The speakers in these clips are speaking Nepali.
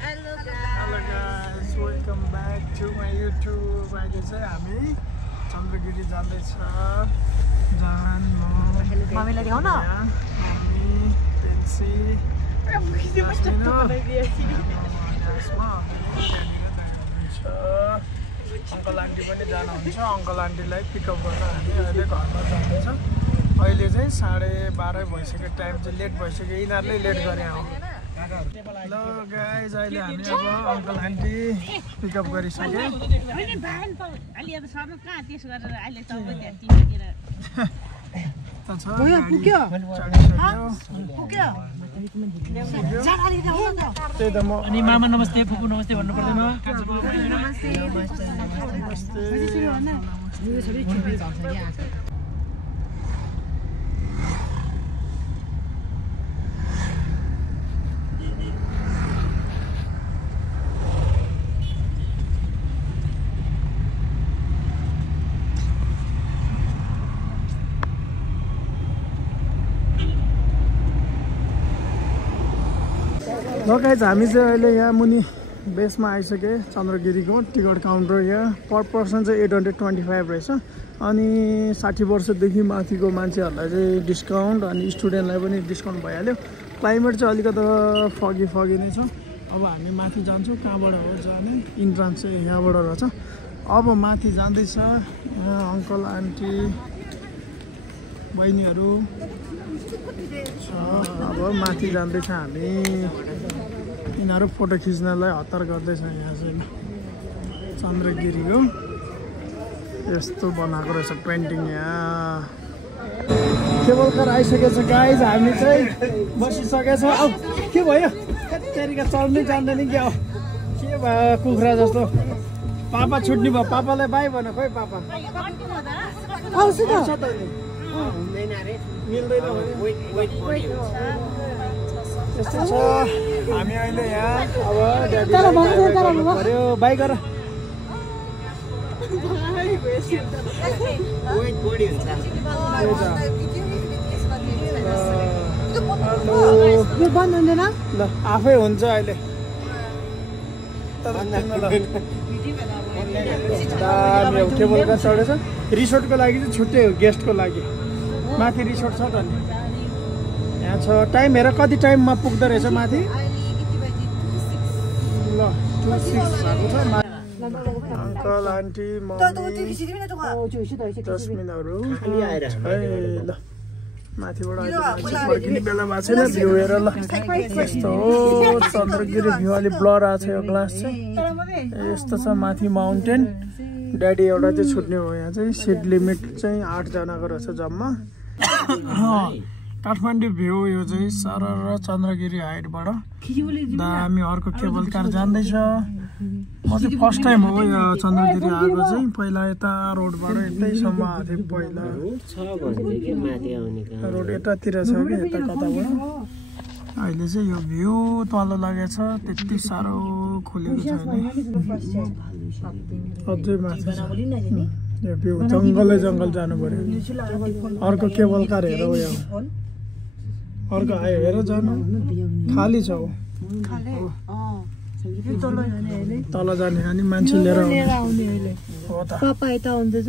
Hello guys, welcome back to my YouTube. अहिले चाहिँ हामी चन्द्रगिरी जाँदैछ। मामीलाई देखाउन अङ्कल आन्टी पनि जानुहुन्छ। अङ्कल आन्टीलाई पिकअप गर्न हामी अहिले घरमा जाँदैछ। अहिले चाहिँ 12:30 भइसक्यो, टाइम चाहिँ लेट भइसक्यो, यिनीहरूले लेट गरे हो। ल गाइज अहिले हामी अब अङ्कल आन्टी पिकअप गरिसक्यो। त्यही त म अनि मामा नमस्ते, फुपू नमस्ते भन्नु पर्दैन। ल गाइज हामी चाहिँ अहिले यहाँ मुनि बेसमा आइसके। चन्द्रगिरीको टिकट काउन्टर यहाँ पर पर्सन चाहिँ 825 रहेछ। अनि 60 वर्षदेखि माथिको मान्छेहरूलाई चाहिँ डिस्काउन्ट, अनि स्टुडेन्टलाई पनि डिस्काउन्ट भइहाल्यो। क्लाइमेट चाहिँ अलिकति फगी नै छ। अब हामी माथि जान्छौँ। कहाँबाट हो जाने? इन्ट्रान्स चाहिँ यहाँबाट रहेछ। अब माथि जाँदैछ। यहाँ अङ्कल आन्टी बहिनीहरू छ। अब माथि जाँदैछ हामी। यिनीहरू फोटो खिच्नलाई हतार गर्दैछ। यहाँ चाहिँ चन्द्रगिरीको यस्तो बनाएको रहेछ पेन्टिङ। यहाँ केबल कार आइसकेको छ गाइज। हामी चाहिँ बसिसकेको छ। अब के भयो? त्यहाँनिर चढ्नै जान्दैन क्या हो? के भयो कुखुरा जस्तो? पापा छुट्ने भयो। पापालाई बाई भन। खोइ पापा मिल्दैन यस्तो छ। हामी अहिले यहाँ अब ड्याडी बाई गर। ल आफै हुन्छ अहिले। Cable car चढेछ। रिसोर्टको लागि चाहिँ छुट्टै हो, गेस्टको लागि माथि रिसोर्ट छ त नि। यहाँ छ। टाइम हेर कति टाइममा पुग्दो रहेछ माथि। ल 26 भएको छ। अङ्कल आन्टी मम्मी जस्मिनहरू ल माथिबाट फर्किने बेला भएको छैन। भ्यू हेर ल यस्तो हो। चन्द्रगिरी भ्यू अलिक ब्लर आएको छ। यो ग्लास चाहिँ यस्तो छ। माथि माउन्टेन। ड्याडी एउटा चाहिँ छुट्ने हो। यहाँ चाहिँ सिट लिमिट चाहिँ 8 जनाको रहेछ जम्मा। काठमाडौँ भ्यू यो चाहिँ सर र चन्द्रगिरी हाइटबाट दामी। अर्को केबल कार जाँदैछ। म चाहिँ फर्स्ट टाइम हो यो चन्द्रगिरी आएको चाहिँ। पहिला यता रोडबाट यतैसम्म आएको थिएँ। पहिला रोड यतातिर छ कि यता कताबाट। अहिले चाहिँ यो भ्यू तल लागेछ। त्यति साह्रो खुलेको छैन। अझै माथि यो भ्यू जङ्गलै जङ्गल जानु पर्यो। अर्को केबल कार हेर हो। यहाँ अर्को आयो हेर जानु। खाली छ हो। तल जाने अनि मान्छे लिएर हो त। पापा यता आउँदैछ।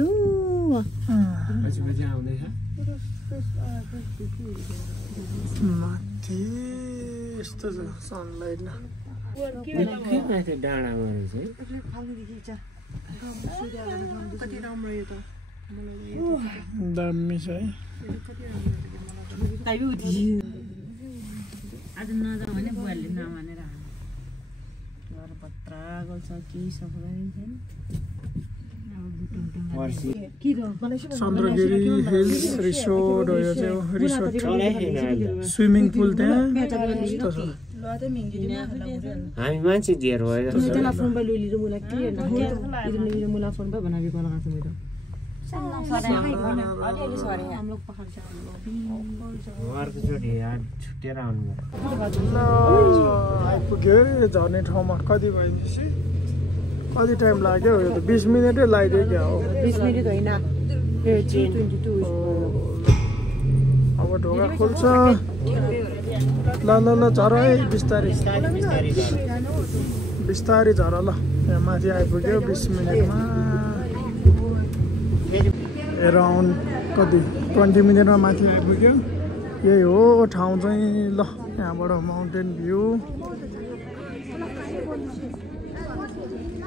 माथि यस्तो छ सनलाइट। दामी छ है। आज नजाउँ भने बुवाले नमानेर घर पत्रा गर्छ कि चन्द्रगिरी हिल्स रिसोर्ट हो यो चाहिँ। रिसोर्ट स्विमिङ पुल त्यहाँ यस्तो छ। हामी मान्छे धेर भयो। आइपुग्यो झर्ने ठाउँमा। कति भएपछि कति टाइम लाग्यो? यो त 20 मिनटै लाग्यो क्या हो। 20 मिनट होइन। अब ढोका खोल्छ। ल ल ल झर है बिस्तारै बिस्तारै झर ल यहाँ माथि आइपुग्यो 20 मिनटमा एराउन्ड कति 20 मिनटमा माथि आइपुग्यो यही हो ठाउँ चाहिँ ल यहाँबाट माउन्टेन भ्यू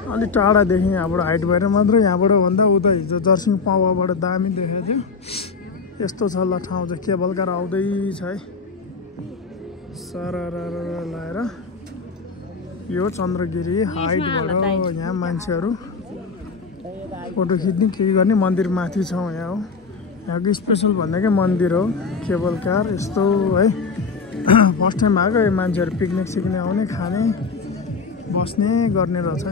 अलि टाढा देखेँ यहाँबाट हाइट भएर मात्र यहाँबाट भन्दा उता हिजो जर्सिङ पावाबाट दामी देखेको थियो यस्तो छ ल ठाउँ चाहिँ केबल कार आउँदैछ है सरर लाएर यो चन्द्रगिरी हाइटबाट यहाँ मान्छेहरू फोटो खिच्ने के गर्ने मन्दिर माथि छौँ यहाँ हो यहाँको स्पेसल भनेकै मन्दिर हो केबल कार यस्तो है फर्स्ट टाइम आएको यो मान्छेहरू पिकनिक सिक्ने आउने खाने बस्ने गर्ने रहेछ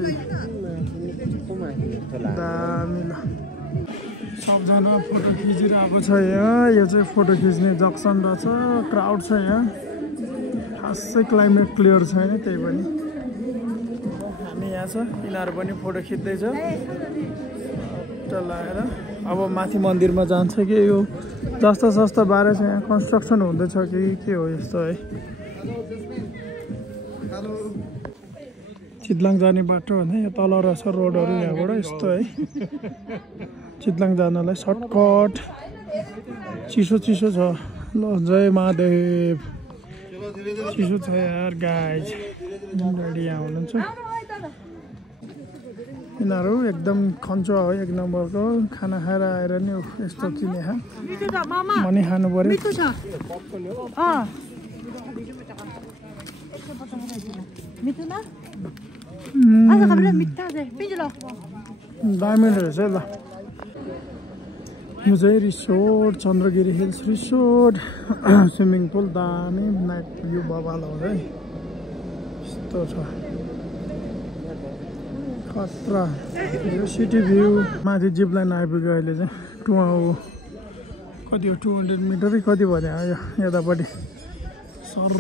दामी ल सबजना फोटो खिचिरहेको छ यहाँ यो चाहिँ फोटो खिच्ने जक्सन रहेछ क्राउड छ यहाँ खासै क्लाइमेट क्लियर छैन त्यही पनि हामी यहाँ छ यिनीहरू पनि फोटो खिच्दैछ लगाएर अब माथि मन्दिरमा जान्छ कि यो जस्ता सस्ता बारे छ यहाँ कन्स्ट्रक्सन हुँदैछ कि के हो यस्तो है चितलाङ जाने बाटो भने यो तल रहेछ रोडहरू यहाँबाट यस्तो है चितलाङ जानलाई सर्टकट चिसो चिसो छ ल जय महादेव चिसो छ यार गाइज रेडी यहाँ हुनुहुन्छ यिनीहरू एकदम खन्चो हो एक नम्बरको खाना खाएर आएर नि यस्तो किने मनी खानु पर्यो दामी रहेछ ल यो चाहिँ resort Chandragiri hills resort swimming pool दामी नाइट भ्यू बबाल हो है यस्तो छ खतरा यो सिटी भ्यू माथि जिप लाइन आइपुग्यो अहिले चाहिँ कति हो 200 मिटरै कति भन्यो आयो यतापट्टि सर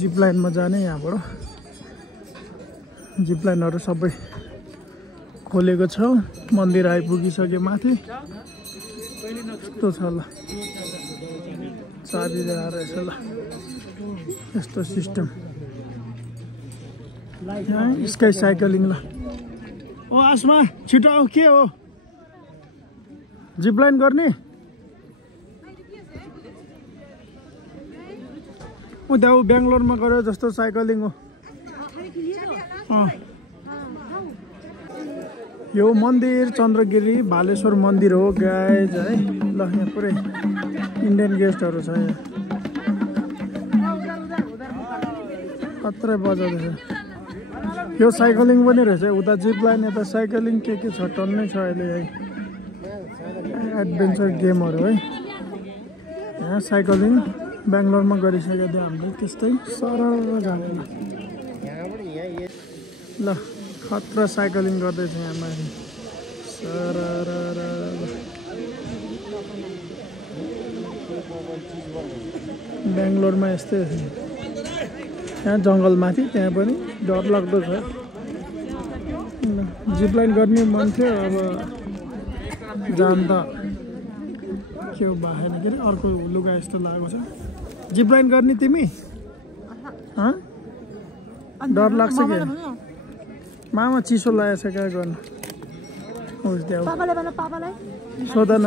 जिप लाइनमा जाने यहाँबाट जिप लाइनहरू सबै खोलेको छ मन्दिर आइपुगिसक्यो माथि यस्तो छ ल चाबी ल्याएर रहेछ ल यस्तो सिस्टम स्काई साइक्लिङ ल ओ आसमा छिटो आऊ के हो जिप लाइन गर्ने उता बेङ्गलोरमा गऱ्यो जस्तो साइक्लिङ हो यो मन्दिर चन्द्रगिरी भालेश्वर मन्दिर हो गाइज है ल यहाँ पुरै इन्डियन गेस्टहरू छ यहाँ कत्रै बजाउँदैछ यो साइक्लिङ पनि रहेछ उता जिप लाइन यता साइक्लिङ के छ टन्नै छ अहिले है एडभेन्चर गेमहरू है यहाँ साइक्लिङ बेङ्गलोरमा गरिसकेको थियो हामीले त्यस्तै सरल जाने ल खतरा साइक्लिङ गर्दैछ यहाँ माथि बेङ्गलोरमा यस्तै यहाँ जङ्गलमाथि त्यहाँ पनि डरलाग्दो छ जिप लाइन गर्ने मन थियो अब जान्दा के हो भएन के अरे अर्को लुगा यस्तो लागेको छ जिप लाइन गर्ने तिमी डर लाग्छ कि मामा चिसो लागेको छ क्या गर्नु सोध न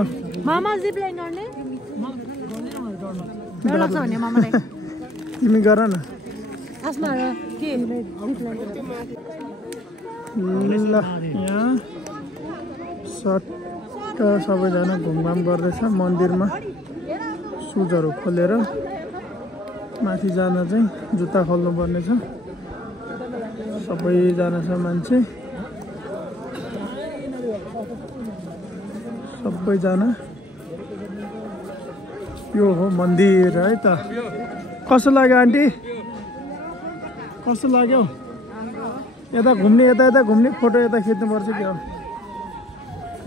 तिमी गर न ल यहाँ सट्ट सबैजना घुमघाम गर्दैछ मन्दिरमा सुजहरू खोलेर माथि जान चाहिँ जुत्ता खोल्नु पर्ने छ सबैजना छ मान्छे सबैजना यो हो मन्दिर है त कस्तो लाग्यो आन्टी कस्तो लाग्यो यता घुम्ने यता घुम्ने फोटो यता खिच्नुपर्छ क्या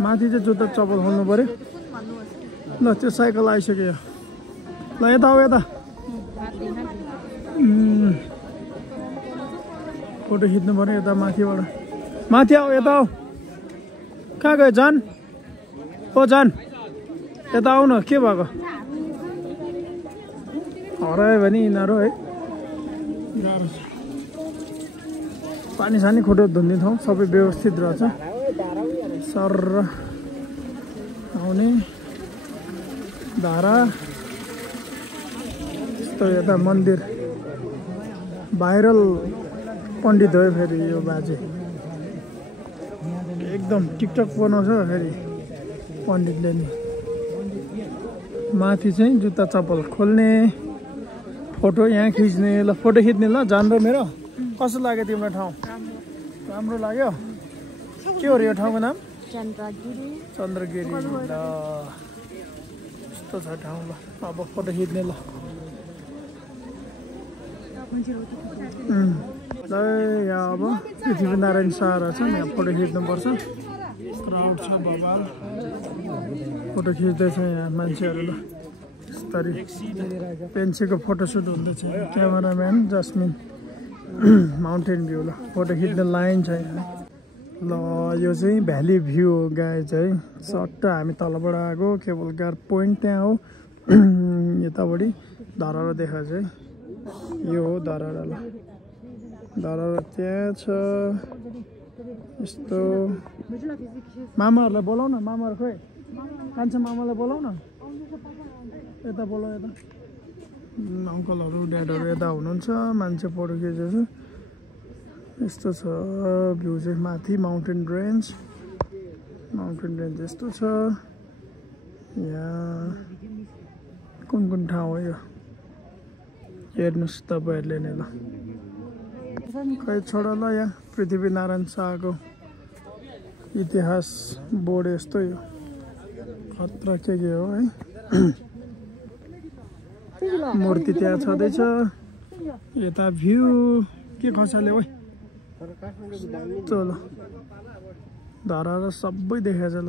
माथि चाहिँ जुत्ता चप्पल खोल्नु पर्यो ल त्यो साइकल आइसक्यो ल यता हो यता फोटो खिच्नु पर्यो यता माथिबाट माथि आऊ यता आऊ कहाँ गयो जान ओ जान यता आऊ न के भएको हरायो भने यिनीहरू है गाह्रो छ पानी सानी खुट्टा धुन्ने ठाउँ सबै व्यवस्थित रहेछ सर आउने धारा यस्तो यता मन्दिर भाइरल पण्डित हो फेरि यो बाजे एकदम टिकटक बनाउँछ फेरि पण्डितले नि माथि चाहिँ जुत्ता चप्पल खोल्ने फोटो यहाँ खिच्ने ल फोटो खिच्ने ल जान्दै मेरो कस्तो लाग्यो तिम्रो ठाउँ राम्रो लाग्यो के हो र यो ठाउँको नाम चन्द्रगिरी ल यस्तो छ ठाउँ ल अब फोटो खिच्ने ल ल यहाँ अब पृथ्वीनारायण शाह छ यहाँ फोटो खिच्नुपर्छ क्राउड छ बबाल फोटो खिच्दैछ यहाँ मान्छेहरू ल यस्तरी पेन्सीको फोटोसुट हुँदैछ क्यामेराम्यान जस्मिन माउन्टेन भ्यू ल फोटो खिच्ने लाइन छ यहाँ ल यो चाहिँ भ्याली भ्यू हो गाइज है सट्ट हामी तलबाट आएको केबल कार पोइन्ट त्यहाँ हो यतापट्टि धरहरा देखाएको चाहिँ यो हो धरहरा ल धरहरा त्यहाँ छ यस्तो मामाहरूलाई बोलाउ न मामाहरू खोइ कान्छा मामालाई बोलाउ न यता बोलाउ यता अङ्कलहरू ड्याडहरू यता हुनुहुन्छ मान्छे फोटो खिचेको यस्तो छ भ्यू चाहिँ माथि माउन्टेन रेन्ज यस्तो छ यहाँ कुन ठाउँ हो यो हेर्नुहोस् तपाईँहरूले नै ल खै छोड ल यहाँ पृथ्वीनारायण शाहको इतिहास बोर्ड यस्तो यो खतरा के हो है मूर्ति त्यहाँ छँदैछ यता भ्यू के खसाल्यो है चलो धरहरा सबै देखाएको छ ल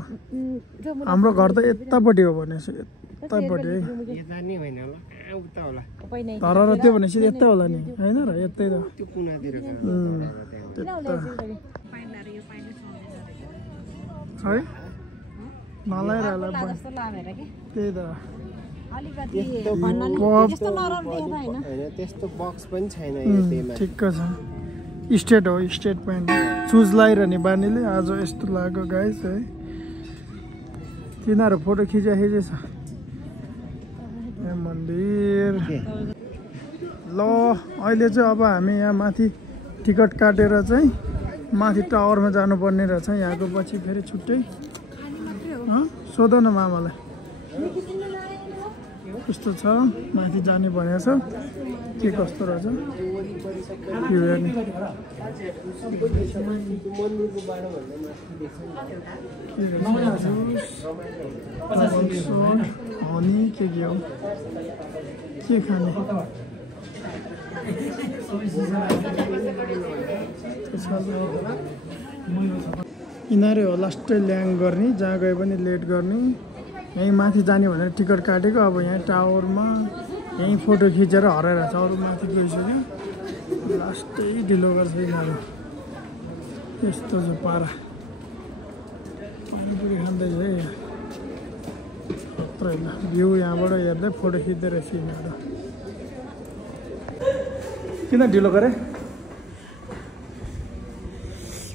हाम्रो घर त यतापट्टि हो भनेपछि यतापट्टि है धरहरा त्यो भनेपछि यतै होला नि होइन र यतै त है नलाइरहला त्यही त ठिक्क छ स्टेट हो स्टेट प्यान्ट सुज लगाइरहने बानीले आज यस्तो लाग्यो गाइस है तिनीहरू फोटो खिचाखिचे छ यहाँ मन्दिर ल अहिले चाहिँ अब हामी यहाँ माथि टिकट काटेर चाहिँ माथि टावरमा जानुपर्ने रहेछ यहाँको पछि फेरि छुट्टै सोध न मामालाई कस्तो छ माथि जाने भनेको छ के कस्तो रहेछ यो हेर्ने हनी के हो के खाने यिनीहरू हो लास्टै ल्याङ गर्ने जहाँ गए पनि लेट गर्ने यहीँ माथि जाने भनेर टिकट काटेको अब यहाँ टावरमा यहीँ फोटो खिचेर हराएर छ अरू माथि गइसक्यो लास्टै ढिलो गर्छ यिनीहरू यस्तो छ पारा पानीपुरी खाँदैछ है खतरा होइन भ्यू यहाँबाट हेर्दै फोटो खिच्दै रहेछ यिनीहरू किन ढिलो गरे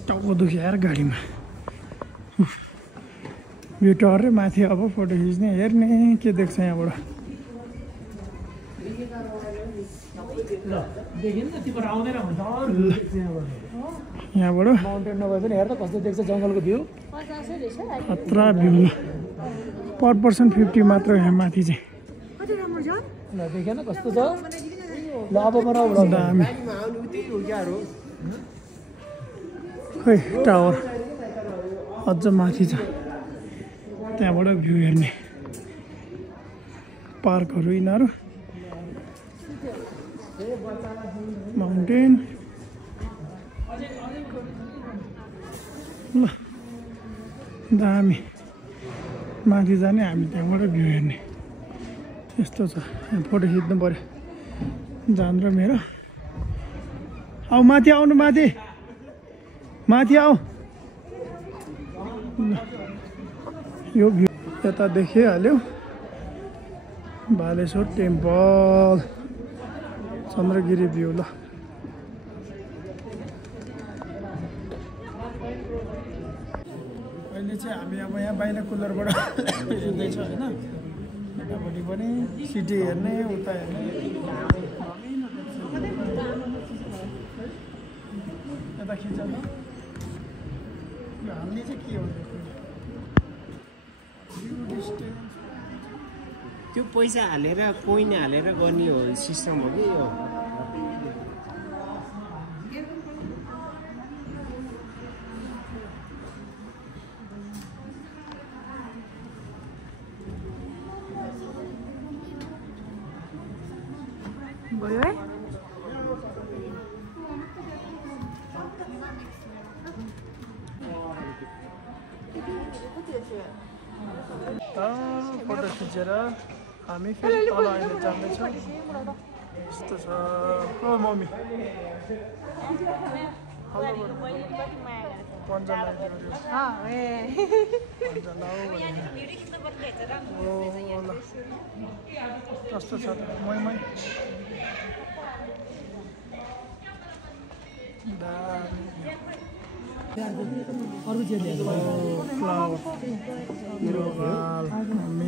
टाउको दुख्यो यार गाडीमा यो टर्रे माथि अब फोटो खिच्ने हेर्ने के देख्छ यहाँबाट यहाँबाट माउन्टेन नभए पनि हेर्दा कस्तो देख्छ जङ्गलको भ्यू खतरा भ्यू पर पर्सन 50 मात्र यहाँ माथि चाहिँ देखेन कस्तो छ ल अब दामी खै टावर अझ माथि छ त्यहाँबाट भ्यू हेर्ने पार्कहरू यिनीहरू माउन्टेन ल दामी माथि जाने हामी त्यहाँबाट भ्यू हेर्ने यस्तो छ यहाँ फोटो खिच्नु पऱ्यो जान र मेरो आऊ माथि आउनु माथि माथि आऊ यो भ्यू यता देखिहाल्यो बालेश्वर टेम्पल चन्द्रगिरी भ्यू ल अहिले चाहिँ हामी अब यहाँ बाइनोकुलरबाट हेर्दैछ होइन यतापट्टि पनि सिटी हेर्ने उता हेर्ने यता खिच्छ त यो हाल्ने चाहिँ के हो त्यो पैसा हालेर कोइन हालेर गर्ने हो सिस्टम हो कि यो भयो है फोटो खिचेर हामी फेरि तल अहिले जाँदैछौँ यस्तो छ ओ मम्मी कस्तो छ त मै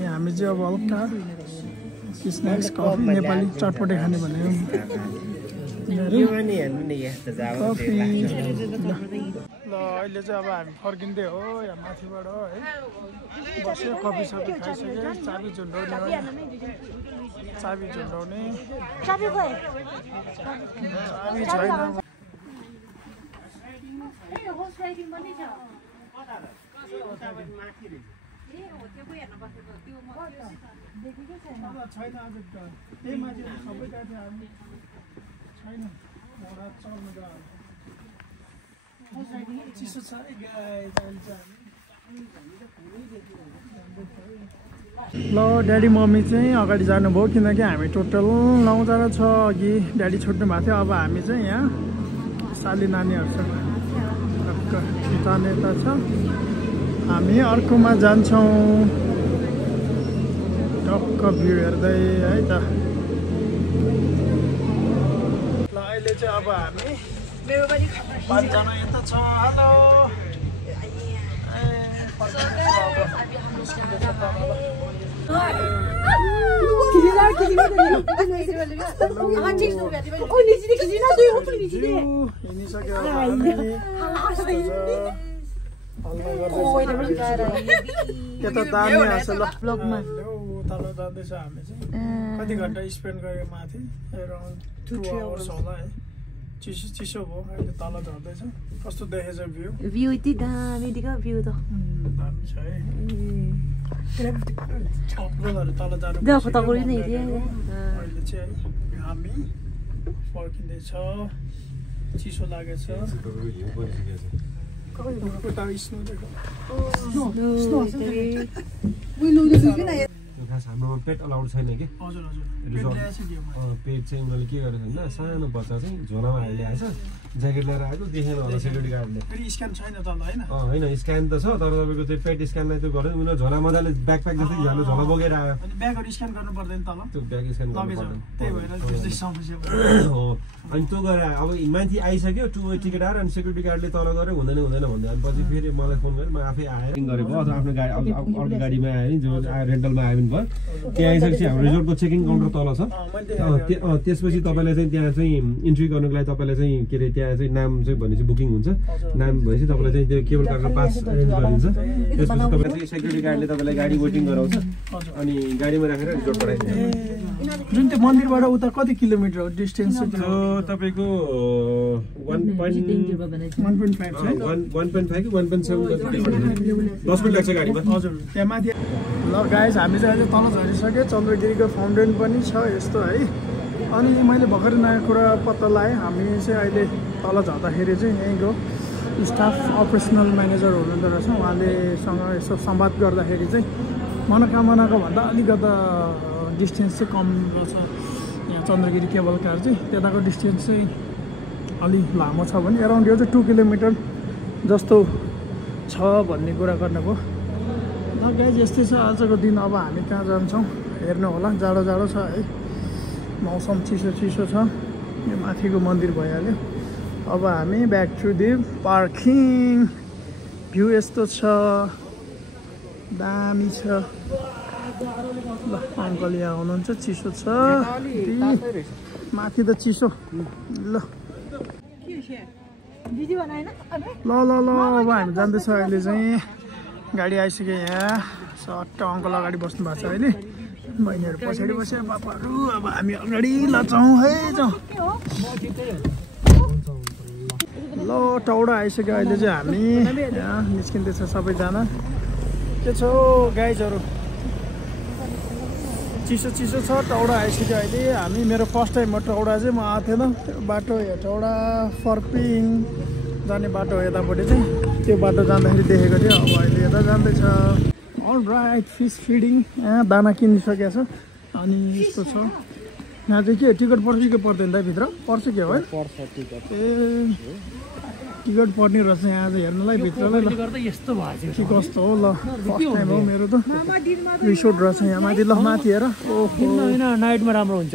हामी चाहिँ अब हल्का स्न्याक्स कफी नेपाली चटपटे खाने भनेको कफी ल अहिले चाहिँ अब हामी फर्किँदै हो यहाँ माथिबाट है बस्यो कफी सफी खाइसक्यो चाबी झुन्डाउने चाबी छैन छैन आज त्यही माथि सबै गएको थियो हामी छैन चल्नु गयो चिसो छ है ल ड्याडी मम्मी चाहिँ अगाडि जानुभयो किनकि हामी टोटल 9जना छ अघि ड्याडी छुट्नु भएको थियो अब हामी चाहिँ यहाँ साली नानीहरूसँग जाने त छ हामी अर्कोमा जान्छौँ टक्क भ्यू हेर्दै है त ल अहिले चाहिँ अब हामी 5जना यता छ हेलो तल जाँदैछ हामी चाहिँ कति घन्टा स्पेन्ड गऱ्यो माथि अराउन्ड 2 आवर्स होला है चिसो चिसो भयो अहिले तल झर्दैछ कस्तो देखेछ भ्यू भ्यू यति दामी देखो भ्यू त दामी छ है छप्लोहरू तल जानु देखो त गरि नै अहिले चाहिँ हामी फर्किँदैछ चिसो लागेछ हाम्रोमा पेट अलाउड छैन कि हजुर पेट चाहिँ उनीहरूले के गरेको छैन सानो बच्चा चाहिँ झोलामा हालेर आएछ ज्याकेट लिएर आएको देखेन होला सेक्युरिटी गार्डले होइन स्क्यान त छ तर तपाईँको चाहिँ पेट स्क्यानलाई त्यो गर्दैन उनीहरू झोला मजाले ब्याकप्याक जस्तै झोला बोकेर आयो ब्यागहरू स्क्यान गर्नु पर्दैन तल त्यो ब्याग स्क्यान गर्नु पर्दैन त्यही भएर त्यस्तै समस्या हो अनि त्यो गरेर अब माथि आइसक्यो टु वे टिकट आएर अनि सेक्युरिटी गार्डले तल गरे हुँदैन भन्दै अनि पछि फेरि मलाई फोन गरेँ म आफै आएर गरेको अथवा आफ्नो गाडी अर्को गाडीमा आयो नि जो रेन्टलमा आयो भने भयो त्यहाँ आइसकेपछि हाम्रो रिजोर्टको चेकिङ काउन्टर तल छ त्यसपछि तपाईँलाई चाहिँ त्यहाँ चाहिँ इन्ट्री गर्नुको लागि तपाईँलाई चाहिँ के अरे त्यहाँ चाहिँ नाम चाहिँ भनेपछि बुकिङ हुन्छ नाम भनेपछि तपाईँलाई चाहिँ त्यो केबल कारको पास एरेन्ज गरिदिन्छ त्यसपछि तपाईँलाई चाहिँ सेक्युरिटी गार्डले तपाईँलाई गाडी वेटिङ गराउँछ अनि गाडीमा राखेर रिजोर्ट पठाइदिन्छ जुन त्यो मन्दिरबाट उता कति किलोमिटर हो डिस्टेन्स तपाईँको 1.5 कि 1.7 10 मिनट लाग्छ गाडीमा हजुर त्यहाँ माथि ल गाइस हामी चाहिँ अहिले तल झरिसक्यो चन्द्रगिरीको फाउन्टेन पनि छ यस्तो है अनि मैले भर्खरै नयाँ कुरा पत्ता लगाएँ हामी चाहिँ अहिले तल झर्दाखेरि चाहिँ यहीँको स्टाफ अपरेसनल म्यानेजर हुनुहुँदो रहेछ उहाँलेसँग यसो संवाद गर्दाखेरि चाहिँ मनोकामनाको भन्दा अलिकता डिस्टेन्स चाहिँ कम रहेछ यहाँ चन्द्रगिरी केबल कार चाहिँ त्यताको डिस्टेन्स चाहिँ अलि लामो छ भने एराउन्ड यो चाहिँ 2 किलोमिटर जस्तो छ भन्ने कुरा गर्नुभयो ल गाइस यस्तै छ आजको दिन अब हामी कहाँ जान्छौँ हेर्नु होला जाडो जाडो छ है मौसम चिसो चिसो छ यो माथिको मन्दिर भइहाल्यो अब हामी back to the parking view यस्तो छ दामी छ ल अङ्कल यहाँ हुनुहुन्छ चिसो छ माथि त चिसो ल ल ल ल अब हामी जाँदैछ अहिले चाहिँ गाडी आइसक्यो यहाँ सट्ट अङ्कल अगाडि बस्नु भएको छ अहिले बहिनीहरू पछाडि बस्यो पापाहरू अब हामी अगाडि लजाउँ है जाउँ ल टौडा आइसक्यो अहिले चाहिँ हामी यहाँ निस्किँदैछ सबैजना के छ गाइजहरू चिसो चिसो छ टौडा आइसक्यो अहिले हामी मेरो फर्स्ट टाइम हो टौडा चाहिँ म आएको थिएन बाटो टौडा फर्पिङ जाने बाटो यतापट्टि चाहिँ त्यो बाटो जाँदाखेरि देखेको थियो अब अहिले यता जाँदैछ अलराइट फिस फिडिङ यहाँ दाना किनिसकेको छ अनि यस्तो छ यहाँ चाहिँ के टिकट पर्छ कि पर्दैन त भित्र पर्छ के हो है पर्छ टिकट ए टिकट पर्ने रहेछ यहाँ चाहिँ हेर्नलाई भित्रलाई ल यस्तो भयो के कस्तो हो ल फर्स्ट टाइम हो मेरो त रिसोर्ट रहेछ यहाँ माथि ल माथि हेर ओहो नाइटमा राम्रो हुन्छ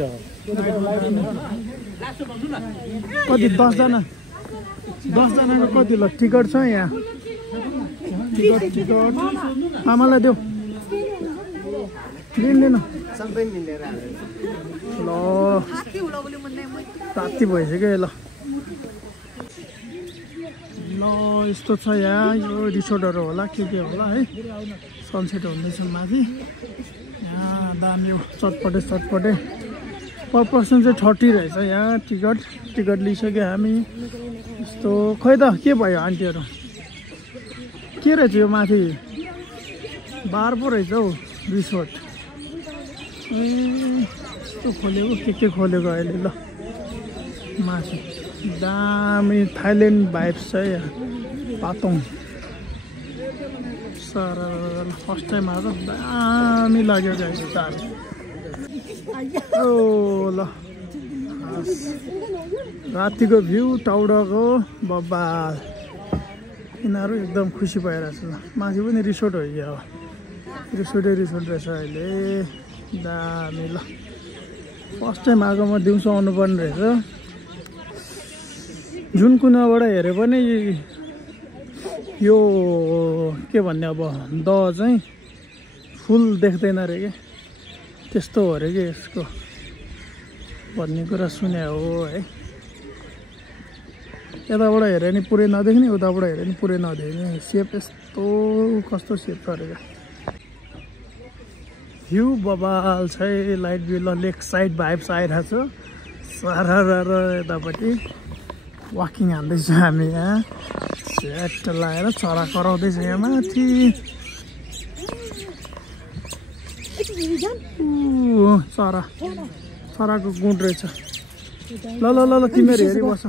कति 10जनाको कति ल टिकट छ यहाँ टिकट आमालाई देऊ लिँदैन सबै मिलेर ल राति भइसक्यो ल ल यस्तो छ यहाँ यो रिसोर्टहरू होला के होला है सनसेट हुँदैछ माथि यहाँ दामी चटपटे चटपटे पर पर्सन चाहिँ 30 रहेछ यहाँ टिकट लिइसक्यो हामी यस्तो खै त के भयो आन्टीहरू के रहेछ यो माथि बार पो रहेछ हौ रिसोर्ट यस्तो खोलेको के खोलेको अहिले ल माथि दामी थाइल्यान्ड भाइब्स छ यहाँ पातोङ सर फर्स्ट टाइम आएको दामी लाग्यो गाइस तार ओ ल रातिको भ्यू टौडाको बब्बाल यिनीहरू एकदम खुसी भइरहेछ ल माथि पनि रिसोर्ट हो क्या अब रिसोर्ट रहेछ अहिले दामी ल फर्स्ट टाइम आएकोमा दिउँसो आउनुपर्ने रहेछ जुन कुनाबाट हेरे पनि यो के भन्ने अब द चाहिँ फुल देख्दैन अरे के त्यस्तो हो अरे कि यसको भन्ने कुरा सुने हो है यताबाट हेऱ्यो नि पुरै नदेख्ने उताबाट हेऱ्यो नि पुरै नदेख्ने सेप यस्तो कस्तो सेप गरेको भ्यू बबाल छ लाइट भ्यू ल लेक साइड भाइब्स आइरहेको छ सारा यतापट्टि वाकिङ हान्दैछौँ हामी यहाँ सेट लगाएर चरा कराउँदैछ यहाँ माथि चराको गुड रहेछ ल ल ल तिमीहरू हेरिबस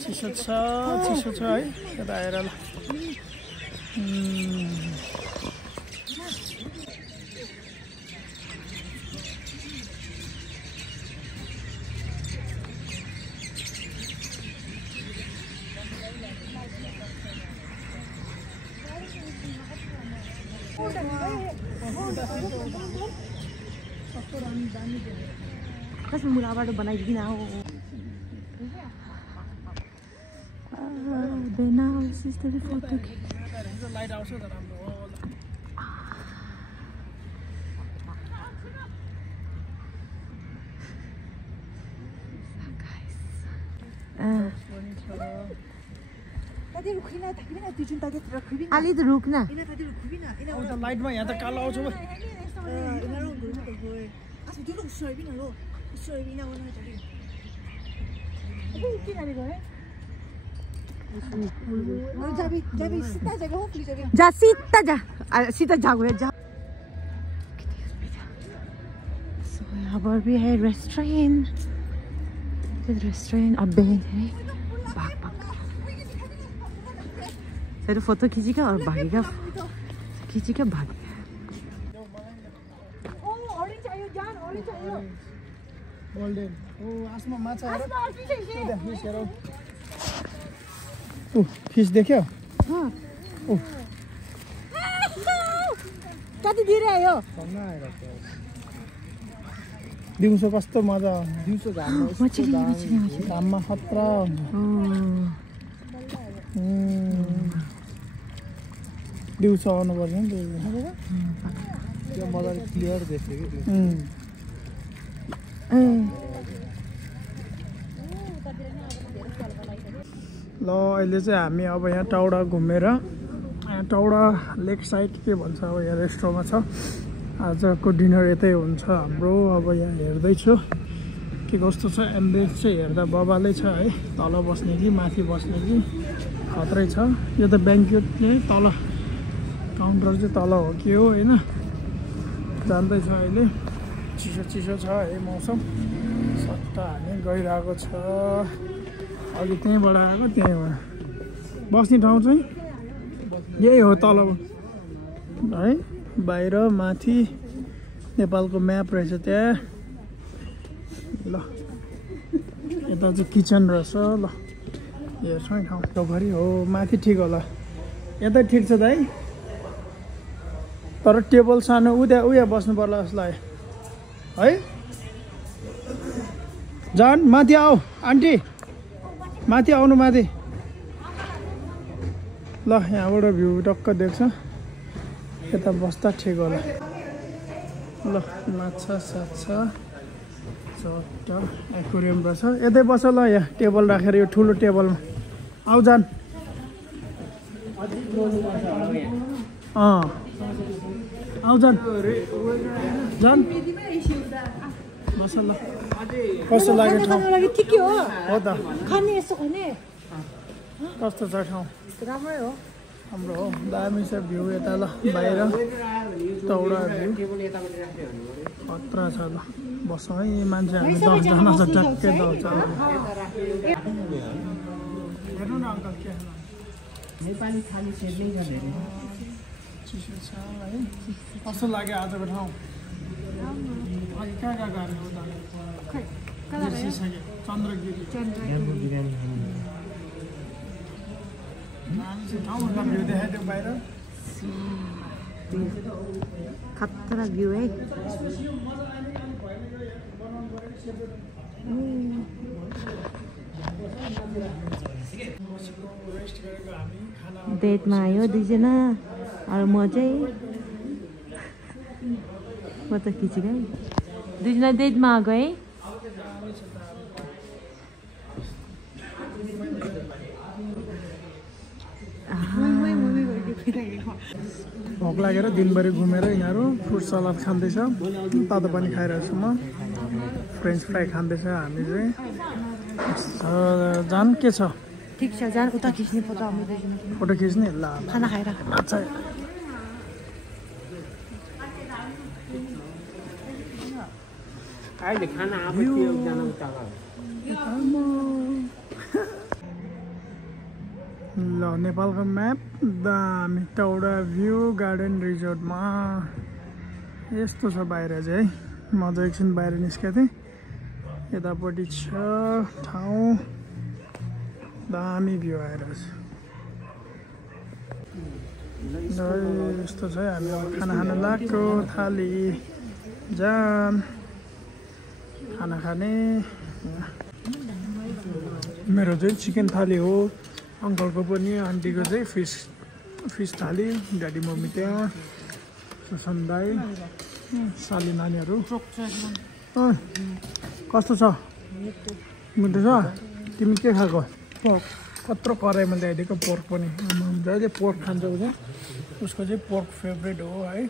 चिसो छ है यता आएर ल कसम मुलाबाट बनाइदिन हो देना सिस्टरले फोटो लाइट आउँछ त राम्रो हो अलि त रुक्न लाइटमा यहाँ त कालो आउँछ जा सीधा जा सीधा जाओ जा सो यहाँ पर भी है रेस्टोरेंट अब है भाग फिर फोटो खींचेगा और भागेगा खींचेगा भागेगा गोल्डन ओ आसमा माछा हेर ओ फिस देख्यो ओ कति दिइरह्यो दिउँसो कस्तो मजा दिउँसो घाममा खतरा दिउँसो आउनुपर्छ नि त्यो मजाले क्लियर देख्यो कि ल अहिले चाहिँ हामी अब यहाँ टाउडा घुमेर टाउडा लेक साइड के भन्छ अब यहाँ रेस्टुरेन्टमा छ आजको डिनर यतै हुन्छ हाम्रो अब यहाँ हेर्दैछु के कस्तो छ एम्बियन्स चाहिँ हेर्दा बबालै छ है तल बस्ने कि माथि बस्ने कि खत्रै छ यो त ब्याङ्क्वेट चाहिँ तल काउन्टर चाहिँ तल हो कि हो होइन जान्दैछ अहिले चिसो चिसो छ है मौसम सट्टा हामी गइरहेको छ अघि त्यहीँबाट आएको त्यहीँबाट बस्ने ठाउँ चाहिँ यही हो तल है बाहिर माथि नेपालको म्याप रहेछ त्यहाँ ल यता चाहिँ किचन रहेछ ल हेर्छौँ ठाउँ घरि हो माथि ठिक होला यता ठिक छ दाइ तर टेबल सानो उया बस्नु पर्ला जस्तो लाग्यो है जान माथि आऊ आन्टी माथि आउनु माथि ल यहाँबाट भ्यू टक्क देख्छ यता बस्दा ठिक होला ल माछा साछा चट्टा एक्वेरियम रहेछ यतै बस ल यहाँ टेबल राखेर यो ठुलो टेबलमा आऊ जान आऊ जान जान बस ल कस्तो लाग्यो ठाउँ हो त कस्तो छ ठाउँ राम्रै हो हाम्रो हो दामी छ भ्यू यता ल बाहिर टाउडा भ्यू खतरा छ ल बसौँ है मान्छे हामी 10जना छ ट्याक्कै 10 हेर्नु न अङ्कल के नेपाली थाली सेर्नै छ धेरै चिसो छ है कस्तो लाग्यो आजको ठाउँ अघि कहाँ गएको हो बिर्सिसक्यो चन्द्रगिरी भ्यू देखाइदियो बाहिर खतरा भ्यू है डेटमा आयो दुईजना अरू म चाहिँ फोटो खिचेको है दुईजना डेटमा गएँ भोक लागेर दिनभरि घुमेर यिनीहरू फ्रुट सलाद खाँदैछ तातो पानी खाइरहेको छु म फ्रेन्च फ्राई खाँदैछ हामी चाहिँ जान के छ ठिक छ जान उता खिच्ने फोटो खिच्ने ल खाना खाएर अच्छा अहिले खाना अब त्यो एकजना उता ल नेपालको म्याप दामी टाउडा भ्यू गार्डन रिजोर्टमा यस्तो छ बाहिर चाहिँ है म त एकछिन बाहिर निस्केको थिएँ यतापट्टि छ ठाउँ दामी भ्यू आइरहेछ यस्तो छ हामी अब खाना खान लाग्यो थाली जान खाना खाने मेरो चाहिँ चिकन थाली हो अङ्कलको पनि आन्टीको चाहिँ फिस थाली ड्याडी मम्मी त्यहाँ सुसन दाई साली नानीहरू कस्तो छ मिठो छ तिमी के खाएको पोर्क कत्रो कराईमा ल्याइदिएको पोर्क पनि जहिले पोर्क खान्छ उसको चाहिँ पोर्क फेभरेट हो है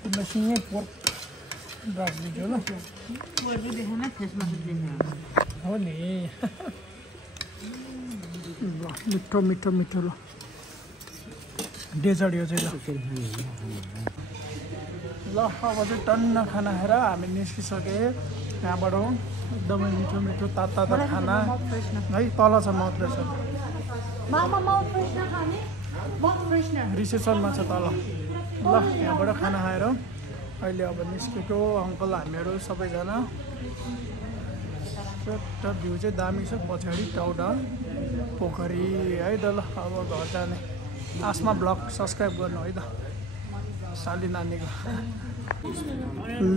तिमीलाई सिँगै पोर्क राखिदिन्छु ल हो नि ल मिठो मिठो मिठो ल डेजर्ट यो चाहिँ ल अब चाहिँ टन्न खाना खाएर हामी निस्किसकेँ त्यहाँबाट एकदमै मिठो मिठो तातो खाना है तल छ माउथ फ्रेसनर रिसेप्सनमा छ तल ल यहाँबाट खाना खाएर अहिले अब निस्केको अङ्कल हामीहरू सबैजना एउटा भ्यू चाहिँ दामी छ पछाडि टाउडा पोखरी है त ल अब घर जाने आसमा ब्लग सब्सक्राइब गर्नु है त साली नानीको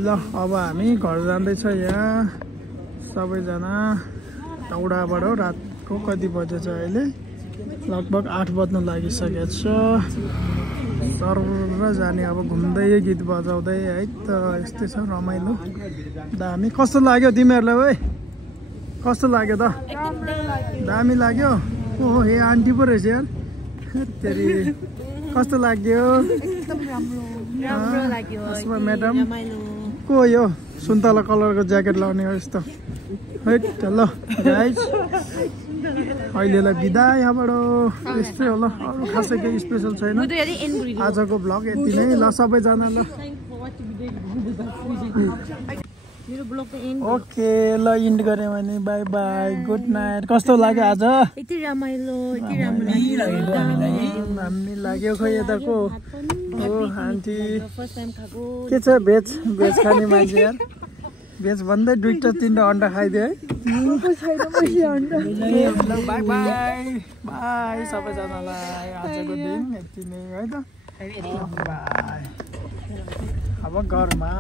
ल अब हामी घर जाँदैछ यहाँ सबैजना टाउडाबाट रातको कति बजेछ अहिले लगभग 8 बज्न लागिसकेको छ सर्र जाने अब घुम्दै गीत बजाउँदै है त यस्तै छ रमाइलो दामी कस्तो लाग्यो तिमीहरूलाई ओए कस्तो लाग्यो त दामी लाग्यो ओहो हे आन्टी पो रहेछ यार तेरी कस्तो लाग्यो म्याडम को यो सुन्तला कलरको ज्याकेट लाउने हो यस्तो है त ल गाइस अहिलेलाई बिदा यहाँबाट यस्तै होला अरू खासै केही स्पेसल छैन आजको भ्लग यति नै ल सबैजना ल ओके ल इन्ड गऱ्यो भने बाई बाई गुड नाइट कस्तो लाग्यो आज दामी लाग्यो खै यताको हो आन्टी के छ भेज खाने मान्छे यार भेज भन्दै 2-3 अन्डा खाइदियो है बाई बाई बाई सबैजनालाई आजको दिन यति नै है त बाई अब घरमा